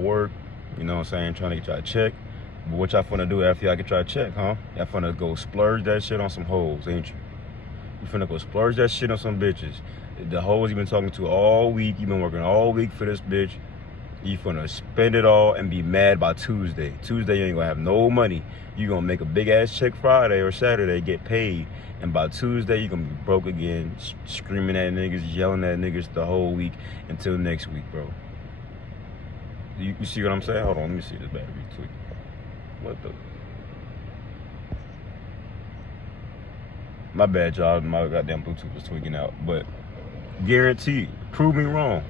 at work, you know what I'm saying, trying to get y'all check. But what y'all finna do after y'all get y'all check, huh? Y'all finna go splurge that shit on some hoes, ain't you? You finna go splurge that shit on some bitches. The hoes you been talking to all week, you been working all week for this bitch. You finna spend it all and be mad by Tuesday. Tuesday you ain't gonna have no money. You gonna make a big ass check Friday or Saturday, get paid. And by Tuesday you gonna be broke again, screaming at niggas, yelling at niggas the whole week until next week, bro. You see what I'm saying? Hold on, let me see this battery tweak. What the? My bad, y'all. My goddamn Bluetooth was tweaking out. But guaranteed, prove me wrong.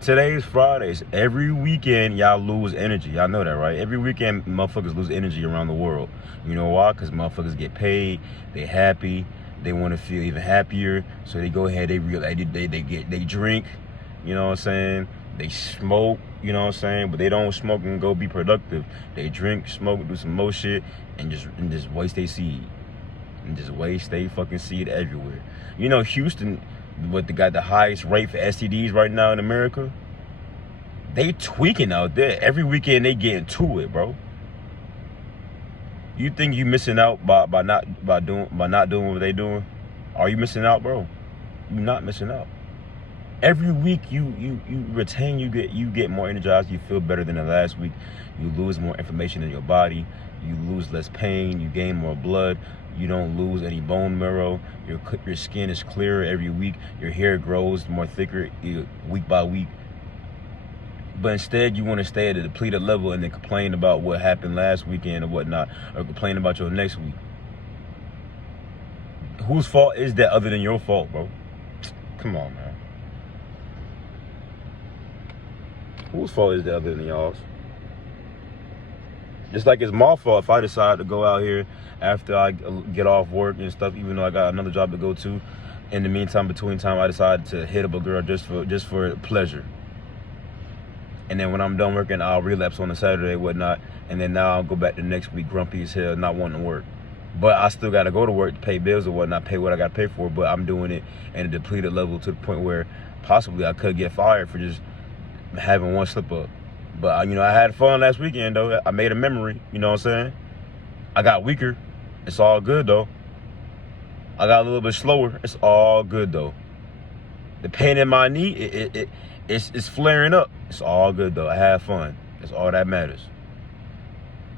Today's Fridays. Every weekend, y'all lose energy. Y'all know that, right? Every weekend, motherfuckers lose energy around the world. You know why? Because motherfuckers get paid. They happy. They want to feel even happier. So they go ahead. They drink. You know what I'm saying? They smoke. You know what I'm saying? But they don't smoke and go be productive. They drink, smoke, do some more shit, and just waste their seed. And just waste they fucking seed everywhere. You know, Houston, what they got the highest rate for STDs right now in America. They tweaking out there. Every weekend they getting to it, bro. You think you missing out by not doing what they doing? Are you missing out, bro? You not missing out. Every week you retain, you get more energized, you feel better than the last week. You lose more information in your body, you lose less pain, you gain more blood, you don't lose any bone marrow, your skin is clearer every week, your hair grows more thicker week by week. But instead you want to stay at a depleted level and then complain about what happened last weekend or whatnot, or complain about your next week. Whose fault is that other than your fault, bro? Come on, man. Whose fault is that other than y'all's? Just like it's my fault if I decide to go out here after I get off work and stuff, even though I got another job to go to. In the meantime, between time, I decided to hit up a girl just for pleasure. And then when I'm done working, I'll relapse on a Saturday, whatnot. And then now I'll go back the next week grumpy as hell, not wanting to work. But I still got to go to work to pay bills or whatnot, pay what I got to pay for. But I'm doing it at a depleted level to the point where possibly I could get fired for just having one slip up. But you know, I had fun last weekend though. I made a memory, you know what I'm saying? I got weaker. It's all good though. I got a little bit slower. It's all good though. The pain in my knee, it's flaring up. It's all good though. I had fun. That's all that matters.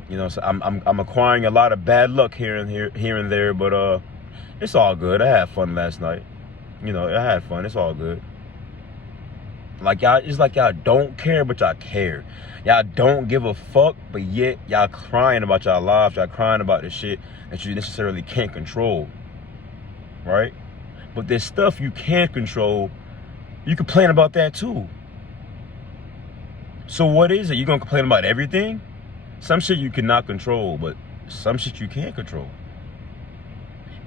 You know, so I'm acquiring a lot of bad luck here and there, but it's all good. I had fun last night. You know, I had fun. It's all good. Like y'all, it's like y'all don't care, but y'all care. Y'all don't give a fuck, but yet y'all crying about y'all lives. Y'all crying about the shit that you necessarily can't control, right? But there's stuff you can't control. You complain about that too. So what is it? You gonna complain about everything? Some shit you cannot control, but some shit you can control.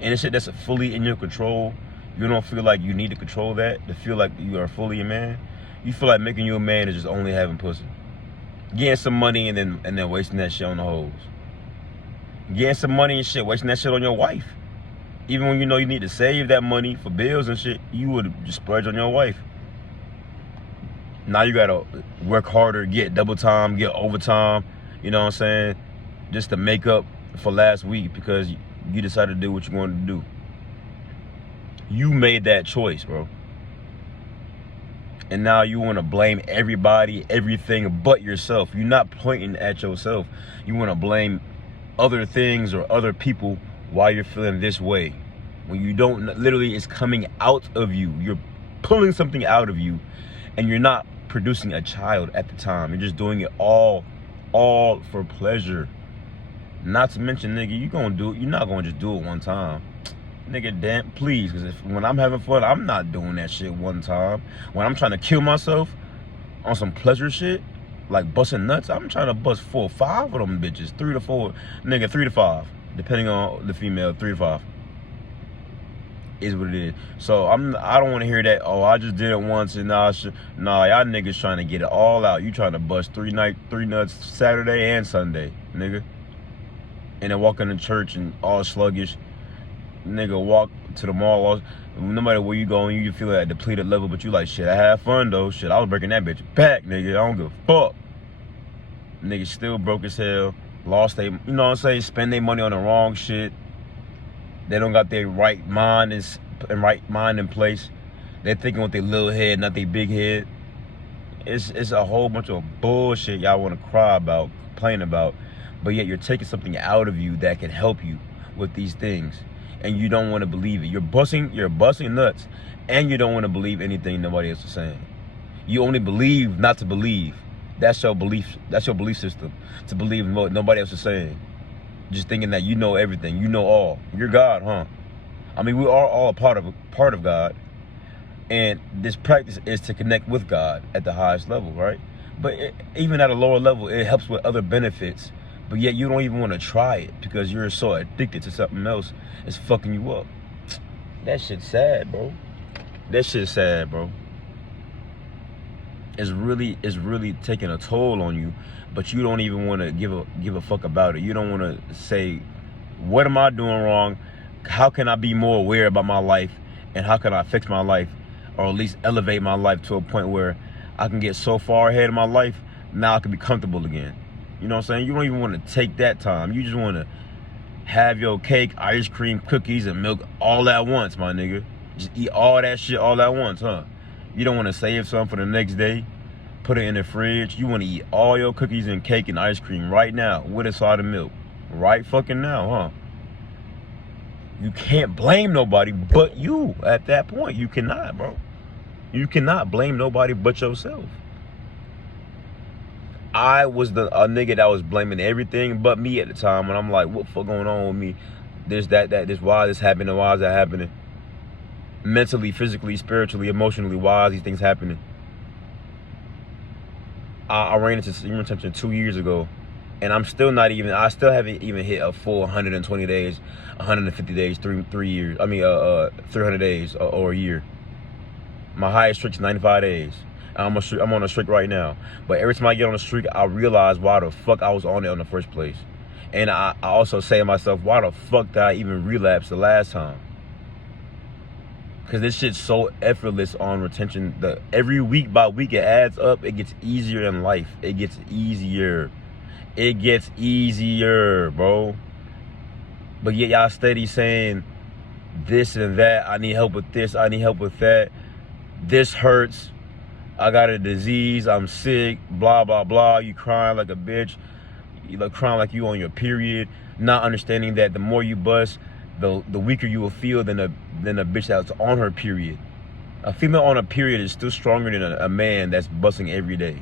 And the shit that's fully in your control, you don't feel like you need to control that to feel like you are fully a man. You feel like making you a man is just only having pussy. Getting some money and then wasting that shit on the hoes. Getting some money and shit, wasting that shit on your wife. Even when you know you need to save that money for bills and shit, you would just splurge on your wife. Now you gotta work harder, get double time, get overtime, you know what I'm saying? Just to make up for last week because you decided to do what you wanted to do. You made that choice, bro. And now you want to blame everybody, everything but yourself. You're not pointing at yourself. You want to blame other things or other people why you're feeling this way. When you don't, literally it's coming out of you. You're pulling something out of you and you're not producing a child at the time. You're just doing it all for pleasure. Not to mention, nigga, you're not going to just do it one time. Nigga, damn, please, because when I'm having fun, I'm not doing that shit one time. When I'm trying to kill myself on some pleasure shit, like busting nuts, I'm trying to bust 4 or 5 of them bitches, 3 to 4, nigga, 3 to 5, depending on the female, 3 to 5 is what it is. So I don't want to hear that. Oh, I just did it once and now nah, y'all niggas trying to get it all out. You trying to bust 3 nuts Saturday and Sunday, nigga, and then walk into church and all sluggish. Nigga, walk to the mall, no matter where you going, you feel at a depleted level, but you like, shit, I had fun though. Shit, I was breaking that bitch back, nigga. I don't give a fuck. Niggas still broke as hell. Lost they, you know what I'm saying, spend their money on the wrong shit. They don't got their right mind in place. They're thinking with their little head, not their big head. It's a whole bunch of bullshit y'all want to cry about, complain about, but yet you're taking something out of you that can help you with these things, and you don't want to believe it. You're busting nuts, and you don't want to believe anything nobody else is saying. You only believe not to believe. That's your belief system, to believe in what nobody else is saying. Just thinking that you know everything, you know all. You're God, huh? I mean, we are all a part of God. And this practice is to connect with God at the highest level, right? But even at a lower level, it helps with other benefits. But yet you don't even want to try it because you're so addicted to something else. It's fucking you up. That shit's sad, bro. That shit's sad, bro. It's really taking a toll on you, but you don't even want to give a fuck about it. You don't want to say, what am I doing wrong? How can I be more aware about my life? And how can I fix my life? Or at least elevate my life to a point where I can get so far ahead of my life, now I can be comfortable again. You know what I'm saying? You don't even want to take that time. You just want to have your cake, ice cream, cookies, and milk all at once, my nigga. Just eat all that shit all at once, huh? You don't want to save some for the next day, put it in the fridge. You want to eat all your cookies and cake and ice cream right now with a side of milk. Right fucking now, huh? You can't blame nobody but you at that point. You cannot, bro. You cannot blame nobody but yourself. I was a nigga that was blaming everything but me at the time, when I'm like, what the fuck going on with me? This, this, why is this happening? Why is that happening? Mentally, physically, spiritually, emotionally, why are these things happening? I ran into semen retention 2 years ago, and I still haven't even hit a full 120 days, 150 days, 3 years. I mean, 300 days or a year. My highest streak is 95 days. I'm on a streak right now. But every time I get on a streak, I realize why the fuck I was on it in the first place. And I also say to myself, why the fuck did I even relapse the last time? Because this shit's so effortless on retention. Every week by week it adds up. It gets easier in life. It gets easier. It gets easier, bro. But yet y'all steady saying this and that. I need help with this. I need help with that. This hurts. I got a disease. I'm sick. Blah, blah, blah. You crying like a bitch. You like crying like you on your period. Not understanding that the more you bust, the weaker you will feel than a bitch that's on her period. A female on a period is still stronger than a man that's busting every day.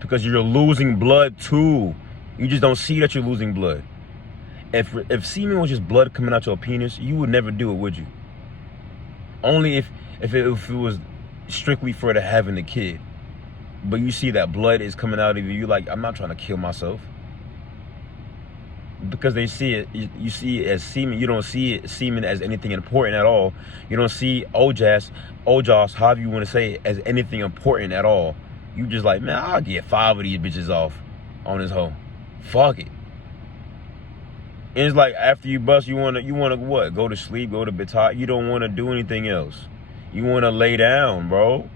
Because you're losing blood too. You just don't see that you're losing blood. If semen was just blood coming out your penis, you would never do it, would you? Only if it was strictly for the having a kid. But you see that blood is coming out of you, you're like, I'm not trying to kill myself. Because they see it, you see it as semen. You don't see semen as anything important at all. You don't see OJAS, however you want to say it, as anything important at all. You just like, man, I'll get 5 of these bitches off on this hoe. Fuck it. And it's like, after you bust, you wanna what? Go to sleep, go to bed. You don't want to do anything else. You want to lay down, bro.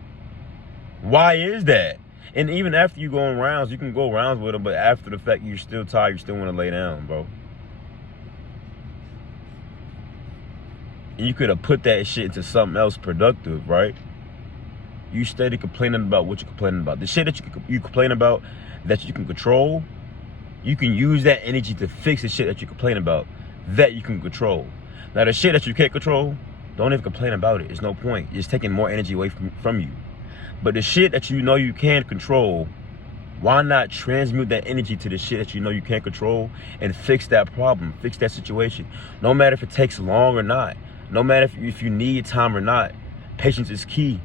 Why is that? And even after you go on rounds, you can go rounds with them, but after the fact, you're still tired, you still want to lay down, bro. And you could have put that shit into something else productive, right? You steady complaining about what you're complaining about. The shit that you complain about that you can control, you can use that energy to fix the shit that you complain about that you can control. Now, the shit that you can't control, don't even complain about it. It's no point. It's taking more energy away from you. But the shit that you know you can control, why not transmute that energy to the shit that you know you can't control and fix that problem, fix that situation? No matter if it takes long or not, no matter if you need time or not, patience is key.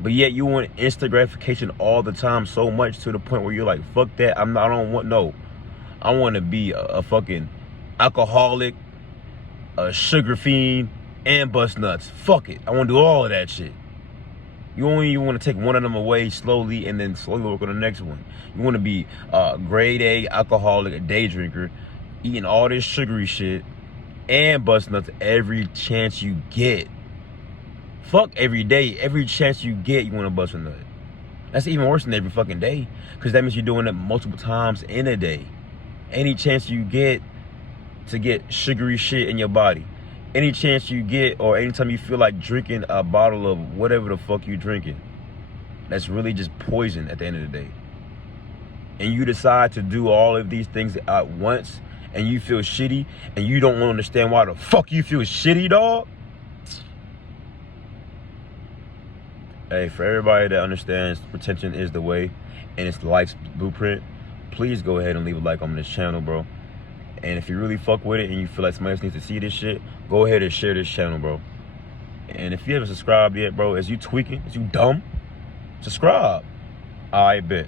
But yet you want instant gratification all the time, so much to the point where you're like, fuck that, I want to be a fucking alcoholic, a sugar fiend, and bust nuts. Fuck it, I want to do all of that shit. You only even want to take one of them away slowly and then slowly work on the next one. You want to be a grade A alcoholic, a day drinker, eating all this sugary shit and bust nuts every chance you get. Fuck every day, every chance you get, you want to bust a nut. That's even worse than every fucking day, because that means you're doing it multiple times in a day. Any chance you get to get sugary shit in your body, any chance you get, or anytime you feel like drinking a bottle of whatever the fuck you drinking, that's really just poison at the end of the day. And you decide to do all of these things at once, and you feel shitty, and you don't understand why the fuck you feel shitty, dog. Hey, for everybody that understands retention is the way and it's life's blueprint, please go ahead and leave a like on this channel, bro. And if you really fuck with it and you feel like somebody else needs to see this shit, go ahead and share this channel, bro. And if you haven't subscribed yet, bro, as you tweaking, as you dumb, subscribe. I bet.